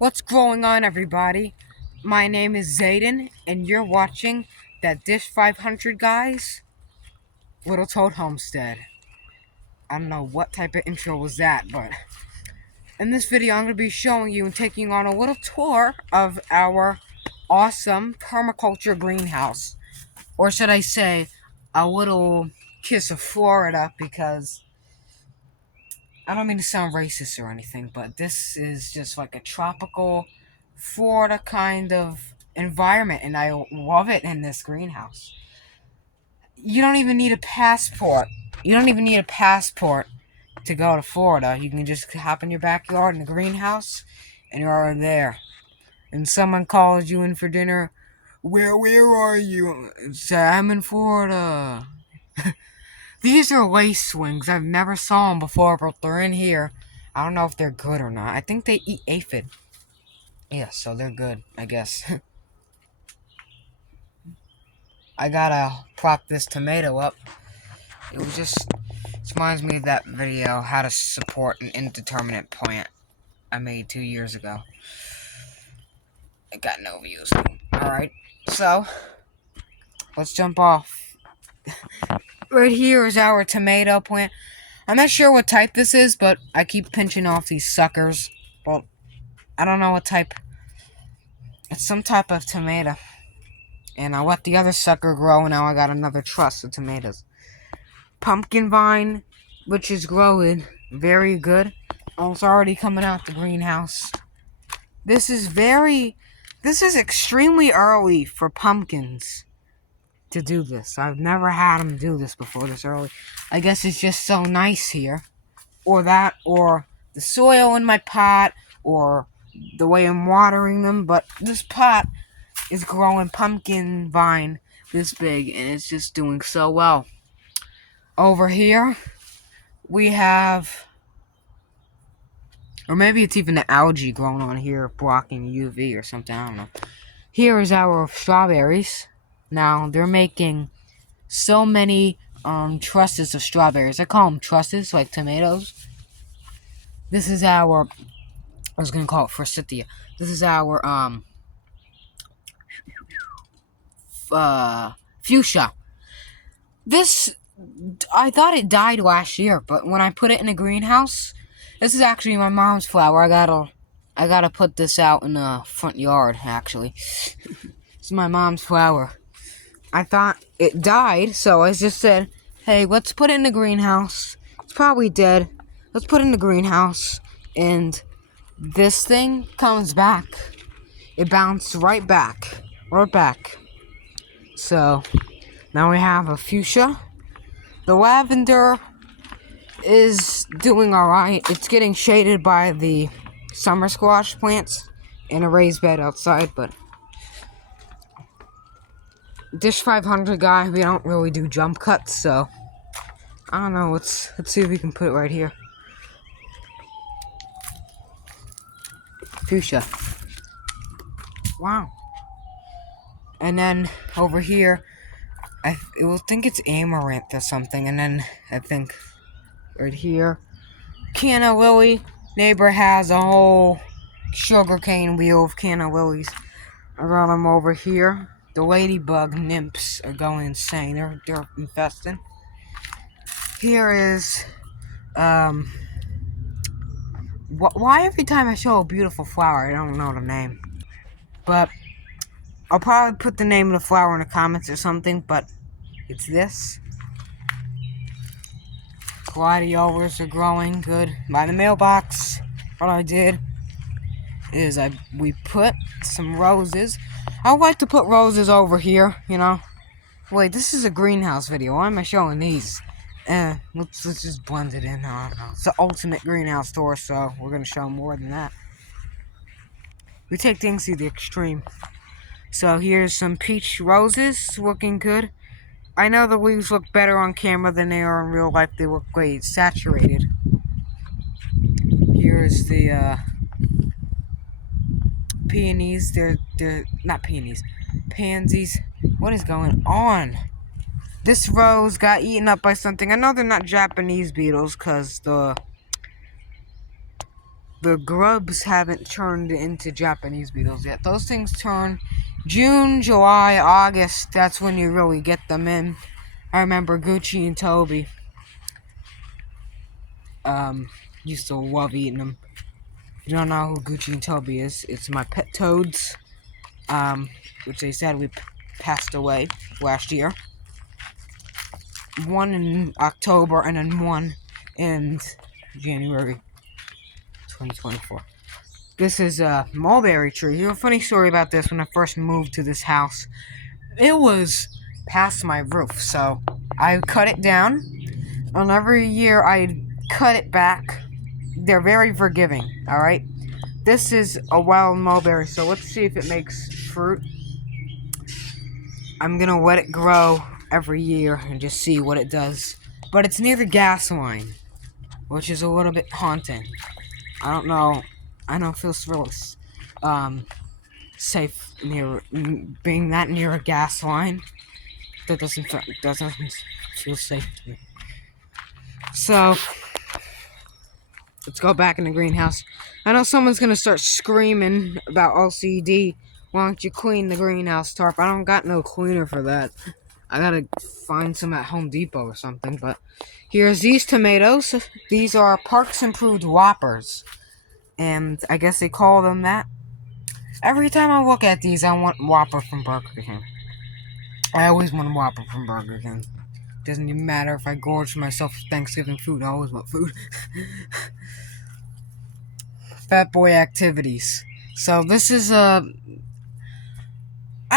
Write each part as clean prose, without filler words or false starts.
What's going on, everybody? My name is Zayden, and you're watching that Dish 500 Guys Little Toad Homestead. I don't know what type of intro was that, but in this video I'm going to be showing you and taking on a little tour of our awesome permaculture greenhouse. Or should I say, a little kiss of Florida, because I don't mean to sound racist or anything, but this is just like a tropical Florida kind of environment, and I love it in this greenhouse. You don't even need a passport. You don't even need a passport to go to Florida. You can just hop in your backyard in the greenhouse, and you're already there. And someone calls you in for dinner. Where are you? Say, I'm in Florida. These are lace swings. I've never saw them before, but they're in here. I don't know if they're good or not. I think they eat aphid. Yeah, so they're good, I guess. I gotta prop this tomato up. It reminds me of that video, how to support an indeterminate plant, I made 2 years ago. It got no views. Alright, so let's jump off. Right here is our tomato plant. I'm not sure what type this is, but I keep pinching off these suckers. Well, I don't know what type. It's some type of tomato. And I let the other sucker grow, and now I got another truss of tomatoes. Pumpkin vine, which is growing very good. Oh, it's already coming out the greenhouse. This is extremely early for pumpkins to do this. I've never had them do this before this early. I guess it's just so nice here. Or that, or the soil in my pot, or the way I'm watering them. But this pot is growing pumpkin vine this big, and it's just doing so well. Over here, we have, or maybe it's even the algae growing on here blocking UV or something, I don't know. Here is our strawberries. Now, they're making so many trusses of strawberries. I call them trusses, like tomatoes. This is our, I was going to call it forsythia. This is our, fuchsia. This, I thought it died last year, but when I put it in a greenhouse, this is actually my mom's flower. I gotta put this out in the front yard, actually. This is my mom's flower. I thought it died, so I just said, hey, let's put it in the greenhouse. It's probably dead. Let's put it in the greenhouse. And this thing comes back. It bounced right back. Right back. So, now we have a fuchsia. The lavender is doing alright. It's getting shaded by the summer squash plants in a raised bed outside, but Dish 500 guy, we don't really do jump cuts, so I don't know. Let's see if we can put it right here. Fuchsia. Wow. And then over here, I will think it's amaranth or something, and then I think right here, canna lily. Neighbor has a whole sugarcane wheel of canna lilies. I got them over here. The ladybug nymphs are going insane. They're infesting. Here is, why every time I show a beautiful flower, I don't know the name. But I'll probably put the name of the flower in the comments or something, but it's this. Gladiolas are growing good. By the mailbox, what I did is we put some roses. I would like to put roses over here, you know. Wait, this is a greenhouse video. Why am I showing these? Let's just blend it in. I don't know. It's the ultimate greenhouse tour, so we're gonna show more than that. We take things to the extreme. So here's some peach roses, looking good. I know the leaves look better on camera than they are in real life. They look great, saturated. Here's the peonies. They're not peonies, pansies. What is going on? This rose got eaten up by something. I know they're not Japanese beetles, cause the the grubs haven't turned into Japanese beetles yet. Those things turn June, July, August. That's when you really get them in. I remember Gucci and Toby used to love eating them. If you don't know who Gucci and Toby is, it's my pet toads, which they sadly passed away last year. One in October and then one in January 2024. This is a mulberry tree. Here's a funny story about this. When I first moved to this house, it was past my roof, so I cut it down, and every year I cut it back. They're very forgiving, alright? This is a wild mulberry, so let's see if it makes fruit. I'm gonna let it grow every year and just see what it does. But it's near the gas line, which is a little bit haunting. I don't know. I don't feel really safe near being that near a gas line. That doesn't feel safe to me. So let's go back in the greenhouse. I know someone's gonna start screaming about OCD. Why don't you clean the greenhouse tarp? I don't got no cleaner for that. I gotta find some at Home Depot or something. But here's these tomatoes. These are Parks Improved Whoppers, and I guess they call them that. Every time I look at these, I want Whopper from Burger King. I always want a Whopper from Burger King. Doesn't even matter if I gorge myself with Thanksgiving food. I always want food. Fat boy activities. So this is I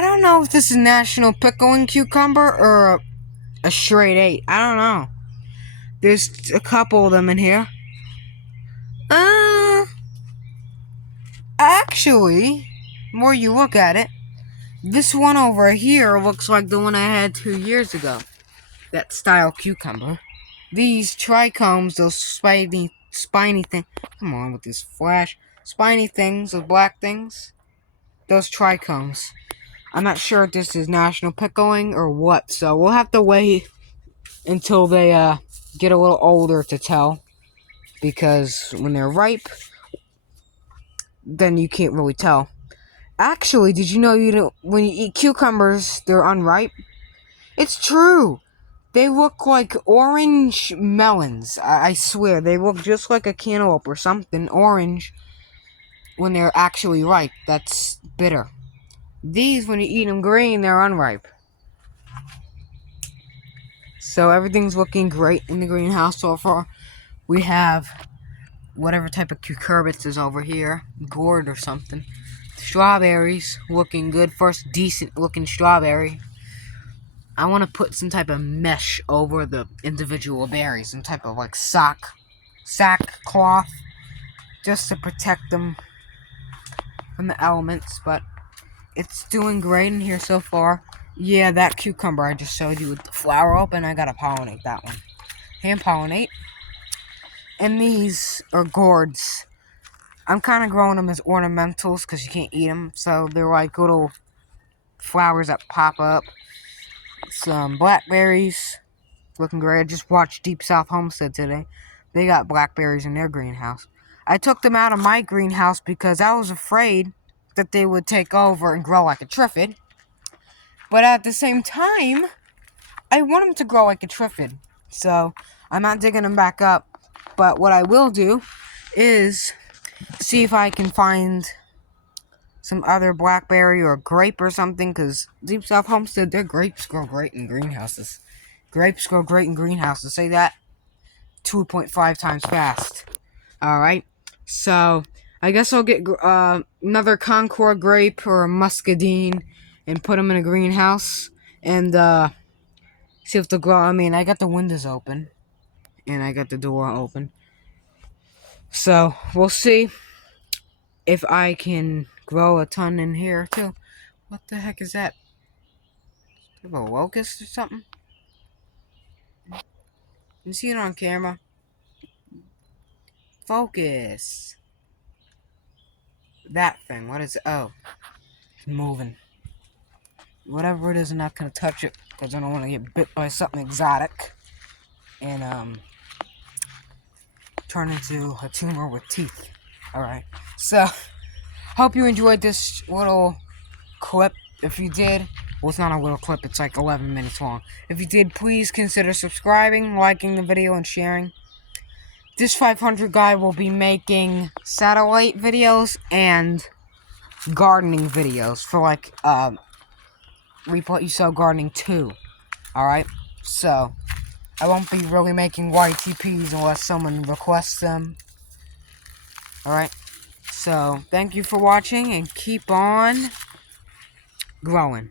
don't know if this is National Pickling Cucumber or a straight 8. I don't know. There's a couple of them in here. Actually, the more you look at it, this one over here looks like the one I had 2 years ago. That style cucumber. These trichomes, those spiny things. Come on with this flash. Spiny things, those black things. Those trichomes. I'm not sure if this is National Pickling or what, so we'll have to wait until they get a little older to tell. Because when they're ripe, then you can't really tell. Actually, did you know when you eat cucumbers, they're unripe? It's true. They look like orange melons. I swear, they look just like a cantaloupe or something orange when they're actually ripe. That's bitter. These, when you eat them green, they're unripe. So everything's looking great in the greenhouse so far. We have whatever type of cucurbits is over here, gourd or something. Strawberries looking good. First decent looking strawberry. I want to put some type of mesh over the individual berries, some type of like sackcloth, just to protect them from the elements. But it's doing great in here so far. Yeah, that cucumber I just showed you with the flower open, I gotta pollinate that one. Hand pollinate. And these are gourds. I'm kind of growing them as ornamentals because you can't eat them. So they're like little flowers that pop up. Some blackberries. Looking great. I just watched Deep South Homestead today. They got blackberries in their greenhouse. I took them out of my greenhouse because I was afraid that they would take over and grow like a triffid. But at the same time, I want them to grow like a triffid. So I'm not digging them back up. But what I will do is see if I can find some other blackberry or grape or something. Because Deep South Homestead, their grapes grow great in greenhouses. Grapes grow great in greenhouses. Say that 2.5 times fast. Alright. So I guess I'll get another Concord grape or a muscadine and put them in a greenhouse and see if they'll grow. I mean, I got the windows open and I got the door open. So we'll see if I can grow a ton in here too. What the heck is that? Is that a locust or something? You see it on camera? Focus. That thing. What is it? Oh. It's moving. Whatever it is, I'm not going to touch it because I don't want to get bit by something exotic and turn into a tumor with teeth. Alright, so, hope you enjoyed this little clip. If you did, well, it's not a little clip, it's like 11 minutes long. If you did, please consider subscribing, liking the video, and sharing. This 500 guy will be making satellite videos and gardening videos for, like, Reap What You Sow Gardening 2. Alright, so, I won't be really making YTPs unless someone requests them. Alright, so, thank you for watching, and keep on growing.